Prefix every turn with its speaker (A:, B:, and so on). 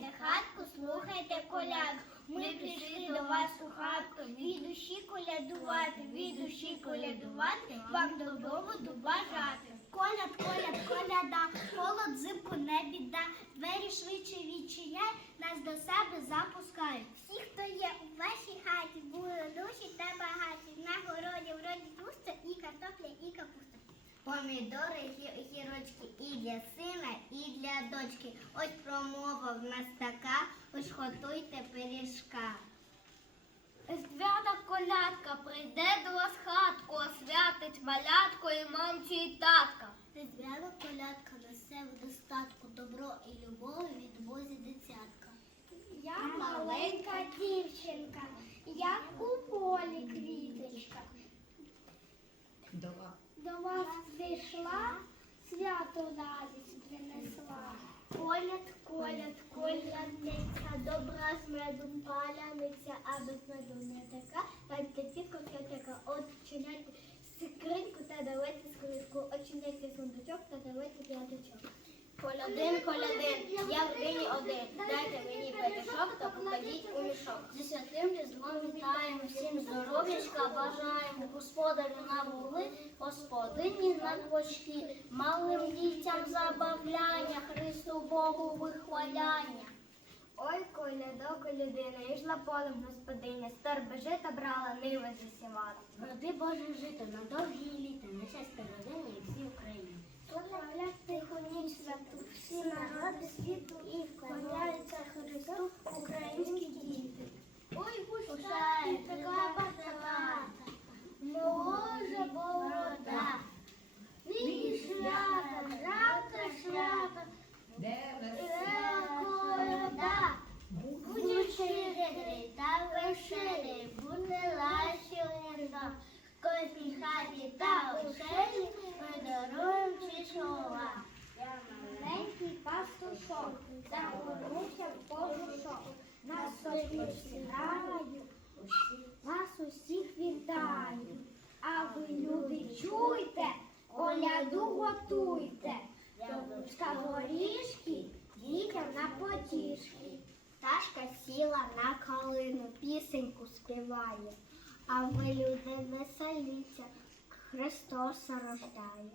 A: Покидайте хатку, слухайте коляд. Ми прийшли до вас у хатку. Від душі колядувати, від душі колядувати, вам доброводу бажати. Коляд, коляд, коляда, холод, зимку не біда. Двері швидше відчиняй, нас до себе запускай. Помідори, гірочки і для сина, і для дочки. Ось промова в нас така, ось готуйте пиріжка.
B: Свята колядка прийде до вас хатку, освятить малятко і мамці і татка.
A: Різдвяна колядка несе в достатку добро і любов від Бозі дитятка. Я маленька дівчинка, як у полі квіточка. До вас прийшла, свято радість принесла. Коляд, коляд, колядниця, добра з медом паляниця, а без меду не така, пальте тільки така, от чиняйте скриньку та давайте скриньку, очиняйте сундучок та давайте п'яточок. Колядин, колядин, я в дині один, дайте мені п'ятачок та покладіть у мішок. Зі святим різдвом вітаємо, всім здоров'ячка бажаємо, господарю на воли, господині на дочки, малим дітям забавляння, Христу Богу вихваляння. Ой, колядо, колядина, йшла полем господиня, старби жита брала, нива засівала. Роди Боже жито на довгі літа, на щастя родині і всій Україні. Славлять тиху ніч пастушок, загорнувся в кожушок. На собі сіграю, вас усіх вітаю. А ви, люди, чуйте, коляду готуйте. Яблучка горішки, дітям на потішки. Пташка сіла на калину, пісеньку співає. А ви, люди, веселіться, Христос рождає.